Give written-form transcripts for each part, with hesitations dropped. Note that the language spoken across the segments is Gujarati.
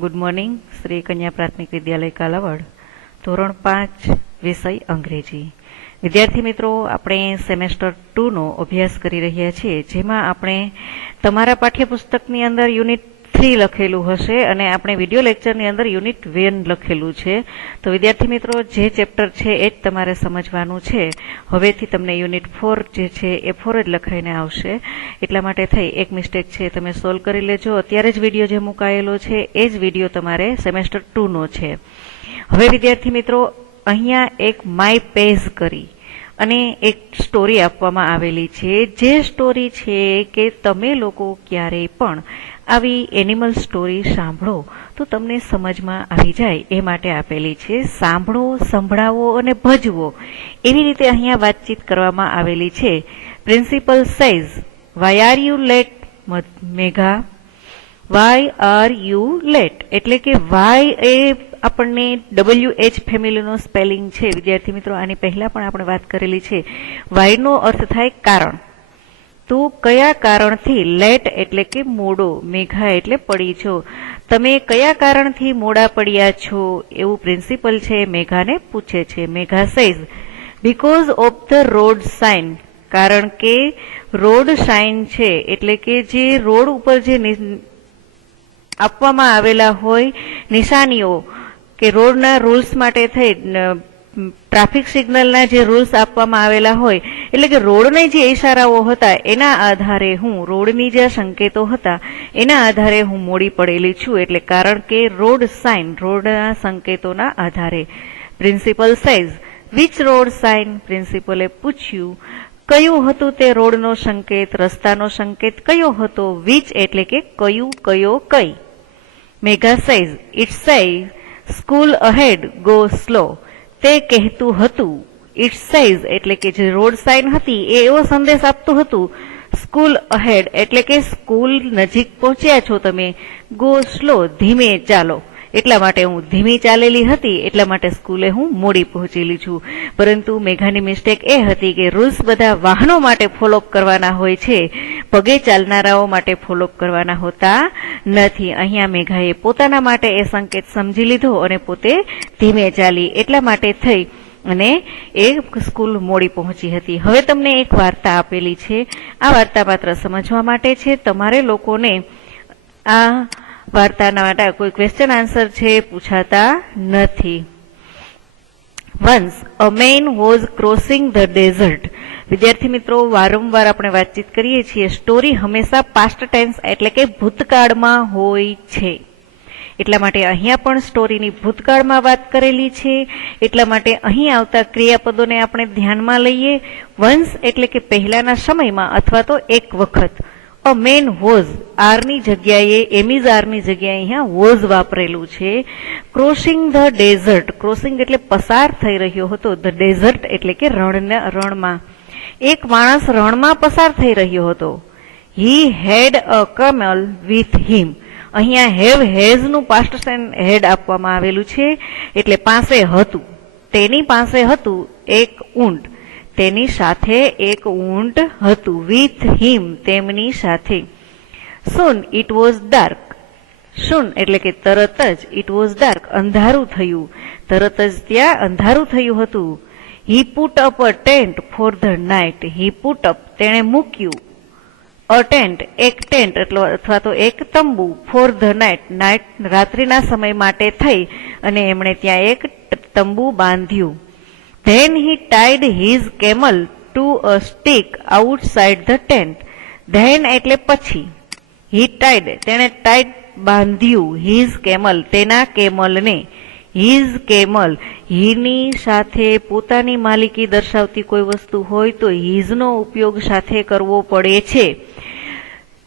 Good morning. શ્રી કન્યા પ્રાથમિક વિદ્યાલય કાલાવડ, ધોરણ 5, વિષય અંગ્રેજી. વિદ્યાર્થી મિત્રો, આપણે સેમેસ્ટર 2 નો અભ્યાસ કરી રહ્યા છીએ, જેમાં આપણે તમારા પાઠ્યપુસ્તકની અંદર યુનિટ 3 લખેલું હશે અને આપણે વિડીયો લેક્ચરની અંદર યુનિટ 1 લખેલું છે. તો વિદ્યાર્થી મિત્રો, જે ચેપ્ટર છે એ જ તમારે સમજવાનું છે. હવેથી તમને યુનિટ 4 જે છે એ 4 જ લખાઈને આવશે. એટલા માટે થઈ એક મિસ્ટેક છે તમે સોલ્વ કરી લેજો. અત્યારે જ વિડીયો જે મુકાયેલો છે એ જ વિડીયો તમારે સેમેસ્ટર 2 નો છે. હવે વિદ્યાર્થી મિત્રો, અહીંયા એક માય પેજ કરી અને એક સ્ટોરી આપવામાં આવેલી છે. જે સ્ટોરી છે કે તમે લોકો ક્યારેય પણ આવી એનિમલ સ્ટોરી સાંભળો તો તમને સમજમાં આવી જાય એ માટે આપેલી છે. સાંભળો, સંભળાવો અને ભજવો, એવી રીતે અહીંયા વાતચીત કરવામાં આવેલી છે. Principal says, why are you late? Megha, why are you late એટલે કે વાય એ આપણને WH ફેમિલીનો સ્પેલિંગ છે. વિદ્યાર્થી મિત્રો, આની પહેલા પણ આપણે વાત કરેલી છે. વાય નો અર્થ થાય કારણ. તો કયા કારણથી? લેટ એટલે કે મોડો, મેઘા એટલે પડી છો. તમે કયા કારણથી મોડા પડ્યા છો એવું પ્રિન્સિપલ છે મેઘાને પૂછે છે. Megha says, because of the road sign. કારણ કે રોડ સાઇન છે એટલે કે જે રોડ ઉપર જે આપવામાં આવેલા હોય નિશાનીઓ કે રોડના રૂલ્સ માટે થઈ ટ્રાફિક સિગ્નલના જે રૂલ્સ આપવામાં આવેલા હોય, એટલે કે રોડને જે ઇશારાઓ હતા એના આધારે રોડની જે સંકેતો હતા એના આધારે હું મોડી પડેલી છું. એટલે કારણ કે રોડ સાઇન, રોડના સંકેતોના આધારે. Principal says, which road sign? પ્રિન્સિપલે પૂછ્યું કયું હતું તે રોડનો સંકેત, રસ્તાનો સંકેત કયો હતો? વિચ એટલે કે કયું, કયો, કઈ. Megha says, it says school ahead, go slow. તે કહેતું હતું, ઇટ સેઝ એટલે કે જે રોડ સાઇન હતી એ એવો સંદેશ આપતું હતું, સ્કૂલ અહેડ એટલે કે સ્કૂલ નજીક પહોંચ્યા છો તમે, ગો સ્લો ધીમે ચાલો. એટલા માટે હું ધીમી ચાલેલી હતી, એટલા માટે સ્કૂલે હું મોડી પહોંચેલી છું. પરંતુ મેઘાની મિસ્ટેક એ હતી કે રૂલ્સ બધા વાહનો માટે ફોલોઅપ કરવાના હોય છે, પગે ચાલનારાઓ માટે ફોલોઅપ કરવાના હોતા નથી. અહીંયા મેઘાએ પોતાના માટે એ સંકેત સમજી લીધો અને પોતે ધીમે ચાલી. એટલા માટે થઈ અને એ સ્કૂલ મોડી પહોંચી હતી. હવે તમને એક વાર્તા આપેલી છે. આ વાર્તા માત્ર સમજવા માટે છે. તમારે લોકોને આ વાર્તાના માટે કોઈ ક્વેશ્ચન આન્સર છે પૂછાતા નથી. Once a man was crossing the desert. વિદ્યાર્થી મિત્રો, વારંવાર આપણે વાતચીત કરીએ છીએ, સ્ટોરી હંમેશા પાસ્ટ ટેન્સ એટલે કે ભૂતકાળમાં હોય છે. એટલા માટે અહીંયા પણ સ્ટોરીની ભૂતકાળમાં વાત કરેલી છે. એટલા માટે અહીં આવતા ક્રિયાપદોને આપણે ધ્યાનમાં લઈએ. વન્સ એટલે કે પહેલાના સમયમાં અથવા તો એક વખત. અ મેન વોઝ, આરની જગ્યાએ એમિઝ આરની જગ્યાએ અહીંયા વોઝ વાપરેલું છે. ક્રોસિંગ ધ ડેઝર્ટ, ક્રોસિંગ એટલે પસાર થઈ રહ્યો હતો, ધ ડેઝર્ટ એટલે કે રણમાં. એક માણસ રણમાં પસાર થઈ રહ્યો હતો. હી હેડ અ કમલ વિથ હિમ. અહીંયા હેવ હેઝ નું પાસ્ટ હેડ આપવામાં આવેલું છે એટલે પાસે હતું, તેની પાસે હતું એક ઊંટ, તેની સાથે એક ઊંટ હતું. વિથ હિમ તેમની સાથે. સૂન ઇટ વોઝ ડાર્ક. સૂન એટલે કે તરત જ, ઇટ વોઝ ડાર્ક અંધારું થયું, તરત જ ત્યાં અંધારું થયું હતું. હી put up a tent for the night. He put up તેણે મૂક્યું, અ ટેન્ટ એક ટેન્ટ અથવા તો એક તંબુ, ફોર ધ નાઇટ નાઇટ રાત્રિના સમય માટે થઈ અને એમણે ત્યાં એક તંબુ બાંધ્યું. Then he tied his camel to a stick outside the tent. Then એટલે પછી. He tied તેણે ટાઈડ બાંધ્યું, his camel તેના કેમલને. his camel, હીની સાથે પોતાની માલિકી દર્શાવતી કોઈ વસ્તુ હોય તો his નો ઉપયોગ સાથે કરવો પડે છે.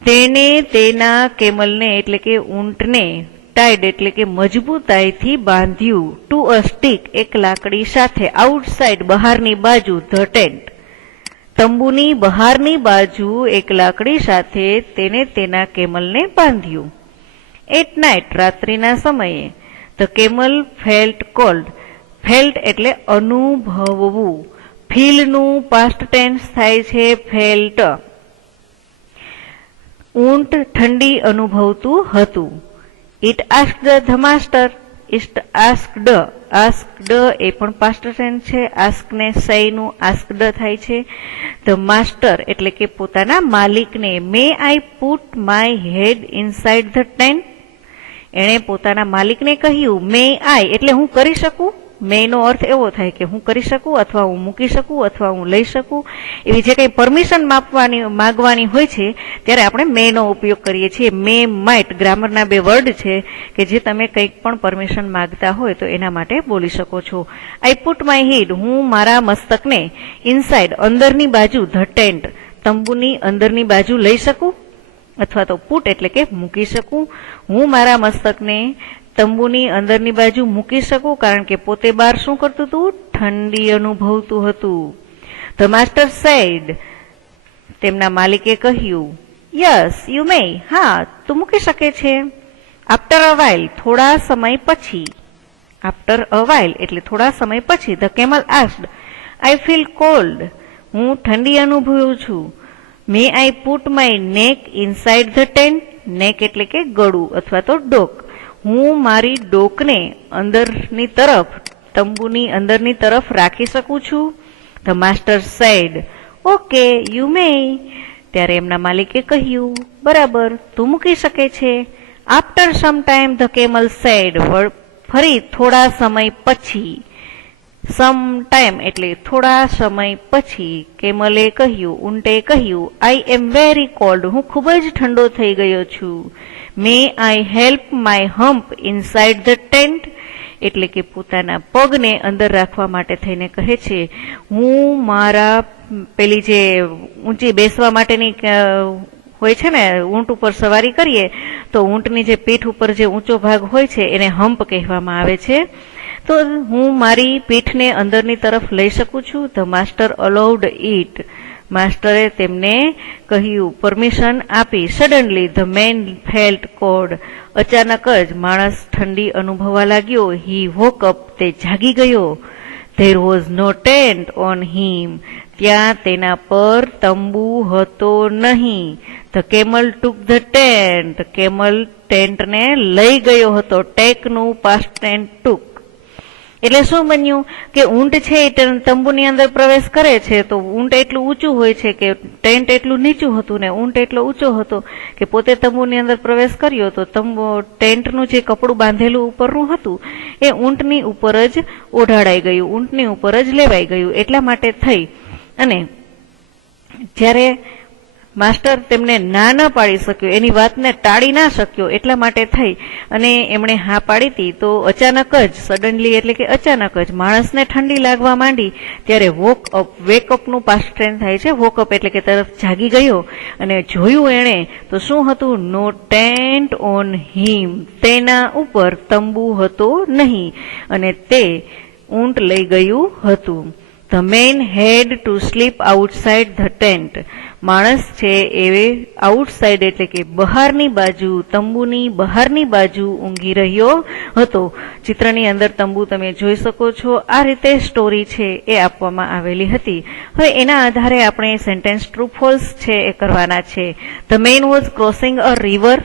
તેને તેના કેમલને એટલે કે ઊંટને ટાઈડ એટલે કે મજબૂતાઈથી બાંધ્યું. ટુ અ સ્ટીક એક લાકડી સાથે. આઉટસાઇડ બહારની બાજુ. ધ ટેન્ટ તંબુની બહારની બાજુ એક લાકડી સાથે તેને તેના કેમલને બાંધ્યું. એટ નાઇટ રાત્રિના સમયે. The camel felt cold. Felt એટલે અનુભવવું. ફીલનું પાસ્ટ ટેન્સ થાય છે ફેલ્ટ. ઊંટ ઠંડી અનુભવતું હતું. It asked the master. It asked. Asked એ પણ પાસ્ટ ટેન્સ છે. આસ્ક ને say નું આસ્ક્ડ થાય છે. ધ માસ્ટર એટલે કે પોતાના માલિકને may I put my head inside the tent. એણે પોતાના માલિકને કહ્યું મે આઈ એટલે હું કરી શકું. મે નો અર્થ એવો થાય કે હું કરી શકું અથવા હું મૂકી શકું અથવા હું લઈ શકું. એવી જે કંઈ પરમિશન માગવાની હોય છે ત્યારે આપણે મે નો ઉપયોગ કરીએ છીએ. મે માઇટ ગ્રામરના બે વર્ડ છે કે જે તમે કંઈક પણ પરમિશન માગતા હોય તો એના માટે બોલી શકો છો. આઈ પુટ માય હેડ હું મારા મસ્તકને ઇનસાઇડ અંદરની બાજુ ધ ટેન્ટ તંબુની અંદરની બાજુ લઈ શકું અથવા તો પુટ એટલે કે મૂકી શકું. હું મારા મસ્તકને તંબુની અંદરની બાજુ મૂકી શકું કારણ કે પોતે બહાર શું કરતું હતું? ઠંડી અનુભવતું હતું. ધ માસ્ટર સેડ તેમના માલિકે કહ્યું યસ યુ મે હા તું મૂકી શકે છે. આફ્ટર અ વાઇલ થોડા સમય પછી. આફ્ટર અ વાઇલ એટલે થોડા સમય પછી. The camel asked I feel cold હું ઠંડી અનુભવું છું. મે આઈ પુટ માય નેક ઇનસાઇડ ધ ટેન્ટ. નેક એટલે કે ગળું અથવા તો ડોક. હું મારી ડોકને અંદરની તરફ તંબુની અંદરની તરફ રાખી શકું છું. The master said okay you may. ત્યારે એમના માલિકે કહ્યું બરાબર તું મૂકી શકે છે. After some time the camel said ફરી થોડા સમય પછી. સમ ટાઈમ એટલે થોડા સમય પછી કેમલે કહ્યું ઊંટે કહ્યું આઈ એમ વેરી કોલ્ડ હું ખૂબ જ ઠંડો થઈ ગયો છું. May I help my hump inside the tent એટલે કે પોતાના પગને અંદર રાખવા માટે થઈને કહે છે હું મારા પેલી જે ઊંચી બેસવા માટેની હોય છે ને ઊંટ ઉપર સવારી કરીએ તો ઊંટની જે પીઠ ઉપર જે ઊંચો ભાગ હોય છે એને હમ્પ કહેવામાં આવે છે. તો હું મારી પીઠને અંદરની તરફ લઈ શકું છું. ધ માસ્ટર અલાઉડ ઇટ માસ્ટરે તેમને કહ્યું પરમિશન આપી. Suddenly the man felt cold અચાનક જ માણસ ઠંડી અનુભવવા લાગ્યો. હી વોક અપ તે જાગી ગયો. There was no tent on him ત્યાં તેના પર તંબુ હતો નહીં. The camel took the tent camel ટેન્ટને લઈ ગયો હતો. ટેકનું પાસ્ટ ટેન્ટ ટુક એટલે શું બન્યું કે ઊંટ છે એ તંબુની અંદર પ્રવેશ કરે છે તો ઊંટ એટલું ઊંચું હોય છે કે ટેન્ટ એટલું નીચું હતું ને ઊંટ એટલો ઊંચો હતો કે પોતે તંબુની અંદર પ્રવેશ કર્યો તો ટેન્ટનું જે કપડું બાંધેલું ઉપરનું હતું એ ઊંટની ઉપર જ ઓઢાડાઈ ગયું. ઊંટની ઉપર જ લેવાઈ ગયું. એટલા માટે થઈ અને જ્યારે માસ્ટર તેમને ના ન પાડી શક્યો એની વાતને ટાળી ના શક્યો એટલા માટે થઈ અને એમણે હા પાડી હતી. તો અચાનક જ સડનલી એટલે કે અચાનક જ માણસને ઠંડી લાગવા માંડી ત્યારે વોક અપ વેકઅપનું પાસ્ટ ટેન્સ થાય છે. વોકઅપ એટલે કે તરફ જાગી ગયો અને જોયું એણે તો શું હતું? નો ટેન્ટ ઓન હિમ તેના ઉપર તંબુ હતો નહીં અને તે ઊંટ લઈ ગયું હતું. The man had to sleep outside the tent માણસ છે એ આઉટસાઇડ એટલે કે બહારની બાજુ તંબુની બહારની બાજુ ઊંઘી રહ્યો હતો. ચિત્રની અંદર તંબુ તમે જોઈ શકો છો. આ રીતે સ્ટોરી છે એ આપવામાં આવેલી હતી. હવે એના આધારે આપણે સેન્ટેન્સ ટ્રુ ફોલ્સ છે એ કરવાના છે. The man was crossing a river.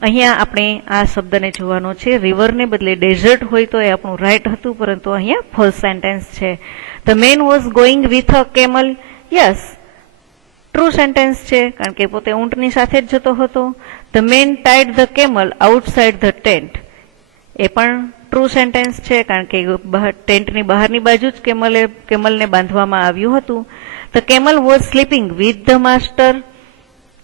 અહીંયા આપણે આ શબ્દને જોવાનો છે. રિવરને બદલે ડેઝર્ટ હોય તો એ આપણું રાઈટ હતું પરંતુ અહીંયા ફોલ્સ સેન્ટેન્સ છે. The man was going with a camel. Yes true sentence છે કારણ કે પોતે ઊંટની સાથે જ જતો હતો. The man tied the camel outside the tent એ પણ ટ્રુ સેન્ટેન્સ છે કારણ કે ટેન્ટની બહારની બાજુ જ કેમલને બાંધવામાં આવ્યું હતું. The camel was sleeping with the master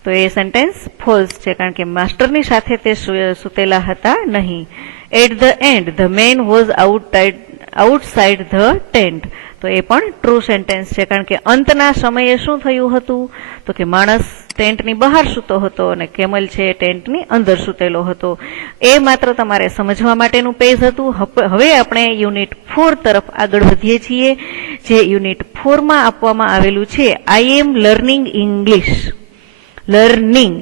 તો એ સેન્ટેન્સ ફોલ્સ છે કારણ કે માસ્ટરની સાથે તે સૂતેલા હતા નહીં. At the end the man was outside the tent તો એ પણ ટ્રુ સેન્ટેન્સ છે કારણ કે અંતના સમયે શું થયું હતું તો કે માણસ ટેન્ટની બહાર સૂતો હતો અને કેમલ છે ટેન્ટની અંદર સૂતેલો હતો. એ માત્ર તમારે સમજવા માટેનું પેજ હતું. હવે આપણે યુનિટ 4 તરફ આગળ વધીએ છીએ જે યુનિટ 4 માં આપવામાં આવેલું છે આઈ એમ લર્નિંગ ઇંગ્લિશ. લર્નિંગ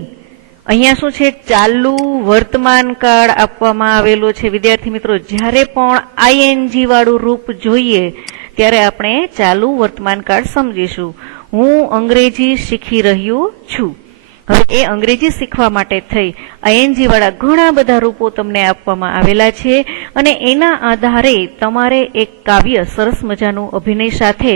અહીંયા શું છે? ચાલુ વર્તમાન કાળ આપવામાં આવેલો છે. વિદ્યાર્થી મિત્રો જ્યારે પણ આઈએનજી વાળું રૂપ જોઈએ ત્યારે આપણે ચાલુ વર્તમાન કાળ સમજીશું. હું અંગ્રેજી શીખી રહ્યો છું. હવે એ અંગ્રેજી શીખવા માટે થઈ આઈએનજી વાળા ઘણા બધા રૂપો તમને આપવામાં આવેલા છે અને એના આધારે તમારે એક કાવ્ય સરસ મજાનું અભિનય સાથે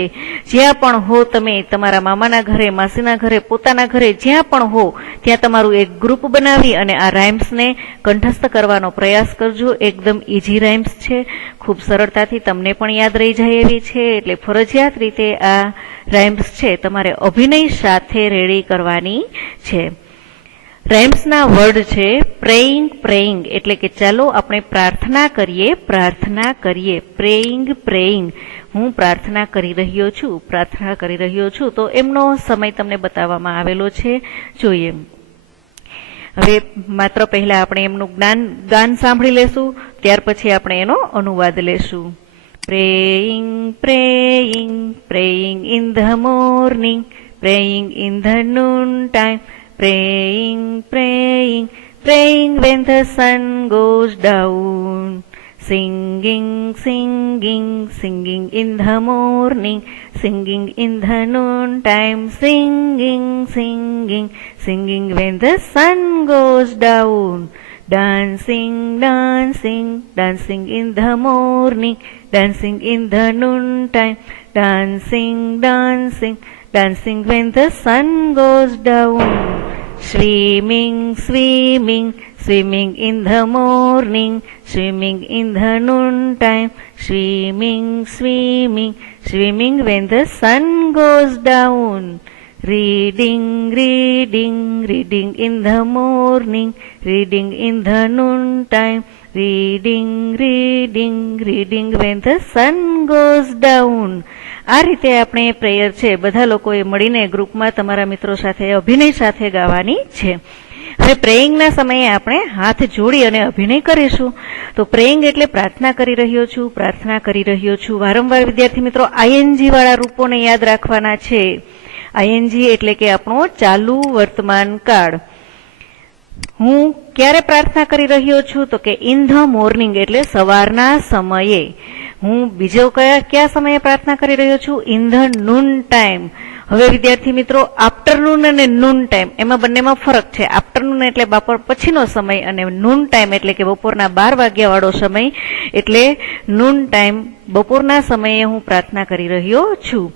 જ્યાં પણ હો તમે તમારા મામાના ઘરે, માસીના ઘરે, પોતાના ઘરે જ્યાં પણ હો ત્યાં તમારું એક ગ્રુપ બનાવી અને આ રાઇમ્સને કંઠસ્થ કરવાનો પ્રયાસ કરજો. એકદમ ઈઝી રાઇમ્સ છે, ખૂબ સરળતાથી તમને પણ યાદ રહી જાય એવી છે. એટલે ફરજિયાત રીતે આ રાઇમ્સ છે તમારે અભિનય સાથે રેડી કરવાની છે. રાઇમ્સના વર્ડ છે પ્રેઇંગ, પ્રેઇંગ એટલે કે ચાલો આપણે પ્રાર્થના કરીએ, પ્રાર્થના કરીએ. પ્રેઇંગ, પ્રેઇંગ હું પ્રાર્થના કરી રહ્યો છું, પ્રાર્થના કરી રહ્યો છું. તો એમનો સમય તમને બતાવવામાં આવેલો છે, જોઈએ. હવે માત્ર પહેલા આપણે એમનું ગાન સાંભળી લેશું, ત્યાર પછી આપણે એનો અનુવાદ લેશું. Praying, praying, praying in the morning, praying in the noontime, praying, praying, praying when the sun goes down. Singing, singing, singing in the morning, singing in the noontime, singing, singing, singing when the sun goes down. Dancing, dancing, dancing in the morning, dancing in the noontime, dancing, dancing, dancing when the sun goes down. Swimming, swimming, swimming in the morning, swimming in the noontime, swimming, swimming, swimming when the sun goes down. Reading, reading, reading in the morning, reading in the noontime, reading, reading, reading when the sun goes down. આ રીતે આપણે પ્રેયર છે બધા લોકોએ મળીને ગ્રુપમાં તમારા મિત્રો સાથે અભિનય સાથે ગાવાની છે. હવે પ્રેઇંગના સમયે આપણે હાથ જોડી અને અભિનય કરીશું. તો પ્રેઇંગ એટલે પ્રાર્થના કરી રહ્યો છું, પ્રાર્થના કરી રહ્યો છું. વારંવાર વિદ્યાર્થી મિત્રો આઈએનજી વાળા રૂપોને યાદ રાખવાના છે. આઈએનજી એટલે કે આપણો ચાલુ વર્તમાન કાળ. હું ક્યારે પ્રાર્થના કરી રહ્યો છું? તો કે ઇન ધ મોર્નિંગ એટલે સવારના સમયે. હું બીજો કયા સમયે પ્રાર્થના કરી રહ્યો છું? In the noon time. હવે વિદ્યાર્થી મિત્રો આફ્ટરનૂન અને નૂન ટાઈમ એમાં બંનેમાં ફરક છે. આફ્ટરનૂન એટલે બપોર પછીનો સમય અને નૂન ટાઈમ એટલે કે બપોરના 12 વાગ્યા વાળો સમય. એટલે નૂન ટાઈમ બપોરના સમયે હું પ્રાર્થના કરી રહ્યો છું.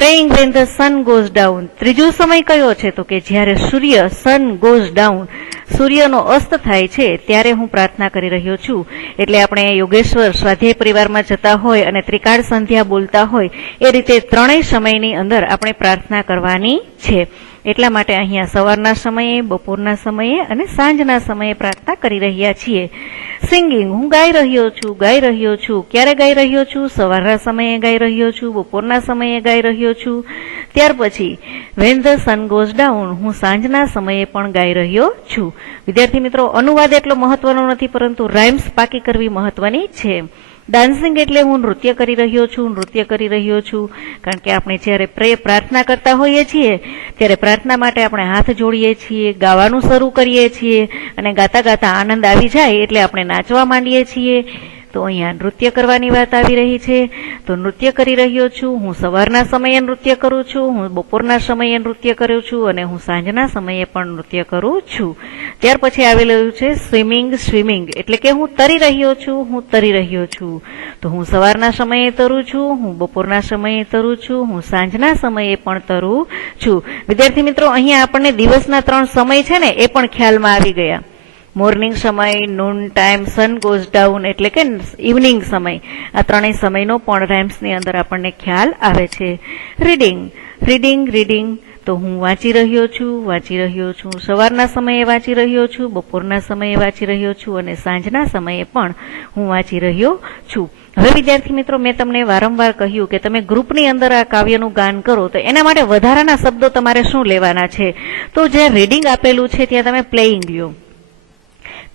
Praying when the sun goes down. ત્રીજો સમય કયો છે? તો કે જ્યારે સૂર્ય સન goes down, સૂર્યનો અસ્ત થાય છે ત્યારે હું પ્રાર્થના કરી રહ્યો છું. એટલે આપણે યોગેશ્વર સ્વાધ્યાય પરિવારમાં જતા હોય અને ત્રિકાળ સંધ્યા બોલતા હોય એ રીતે ત્રણેય સમયની અંદર આપણે પ્રાર્થના કરવાની છે. એટલા માટે અહીંયા સવારના સમયે, બપોરના સમયે અને સાંજના સમયે પ્રાર્થના કરી રહ્યા છીએ. સિંગિંગ હું ગાઈ રહ્યો છું, ગાઈ રહ્યો છું. ક્યારે ગાઈ રહ્યો છું? સવારના સમયે ગાઈ રહ્યો છું, બપોરના સમયે ગાઈ રહ્યો છું. ત્યાર પછી when the sun goes down હું સાંજના સમયે પણ ગાઈ રહ્યો છું. વિદ્યાર્થી મિત્રો અનુવાદ એટલો મહત્વનો નથી, પરંતુ રાઇમ્સ પાકી કરવી મહત્વની છે. ડાન્સિંગ એટલે હું નૃત્ય કરી રહ્યો છું, નૃત્ય કરી રહ્યો છું. કારણ કે આપણે જ્યારે પ્રાર્થના કરતા હોઈએ છીએ ત્યારે પ્રાર્થના માટે આપણે હાથ જોડીએ છીએ, ગાવાનું શરૂ કરીએ છીએ અને ગાતા ગાતા આનંદ આવી જાય એટલે આપણે નાચવા માંડીએ છીએ. તો અહીંયા નૃત્ય કરવાની વાત આવી રહી છે. તો નૃત્ય કરી રહ્યો છું. હું સવારના સમયે નૃત્ય કરું છું, હું બપોરના સમયે નૃત્ય કરું છું અને હું સાંજના સમયે પણ નૃત્ય કરું છું. ત્યાર પછી આવેલું છે સ્વિમિંગ, સ્વિમિંગ એટલે કે હું તરી રહ્યો છું, હું તરી રહ્યો છું. તો હું સવારના સમયે તરું છું, હું બપોરના સમયે તરું છું, હું સાંજના સમયે પણ તરું છું. વિદ્યાર્થી મિત્રો અહીંયા આપણને દિવસના 3 સમય છે ને એ પણ ખ્યાલમાં આવી ગયા. મોર્નિંગ સમય, noon time, sun goes down એટલે કે ઇવનિંગ સમય. આ ત્રણેય સમયનો પણ રાઇમ્સની અંદર આપણને ખ્યાલ આવે છે. રીડિંગ, રીડિંગ, રીડિંગ તો હું વાંચી રહ્યો છું, વાંચી રહ્યો છું. સવારના સમયે વાંચી રહ્યો છું, બપોરના સમયે વાંચી રહ્યો છું અને સાંજના સમયે પણ હું વાંચી રહ્યો છું. હવે વિદ્યાર્થી મિત્રો મેં તમને વારંવાર કહ્યું કે તમે ગ્રુપની અંદર આ કાવ્યનું ગાન કરો તો એના માટે વધારાના શબ્દો તમારે શું લેવાના છે? તો જ્યાં રીડિંગ આપેલું છે ત્યાં તમે પ્લેઇંગ લ્યો.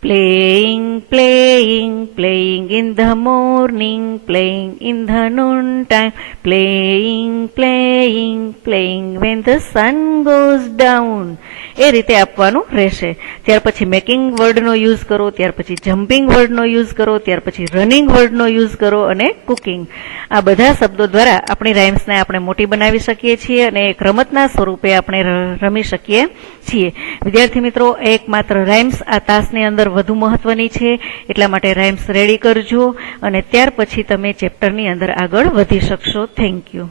Playing, playing, playing in the morning, playing in the noontime, playing, playing, playing when the sun goes down. એ રીતે આપવાનું રહેશે. ત્યાર પછી મેકિંગ વર્ડનો યુઝ કરો, ત્યાર પછી જમ્પિંગ વર્ડનો યુઝ કરો, ત્યાર પછી રનિંગ વર્ડનો યુઝ કરો અને કુકિંગ. આ બધા શબ્દો દ્વારા આપણી રાઇમ્સને આપણે મોટી બનાવી શકીએ છીએ અને એક રમતના સ્વરૂપે આપણે રમી શકીએ છીએ. વિદ્યાર્થી મિત્રો, એકમાત્ર રાઇમ્સ આ તાસની અંદર વધુ મહત્વની છે, એટલા માટે રાઇમ્સ રેડી કરજો અને ત્યાર પછી તમે ચેપ્ટરની અંદર આગળ વધી શકશો. Thank you.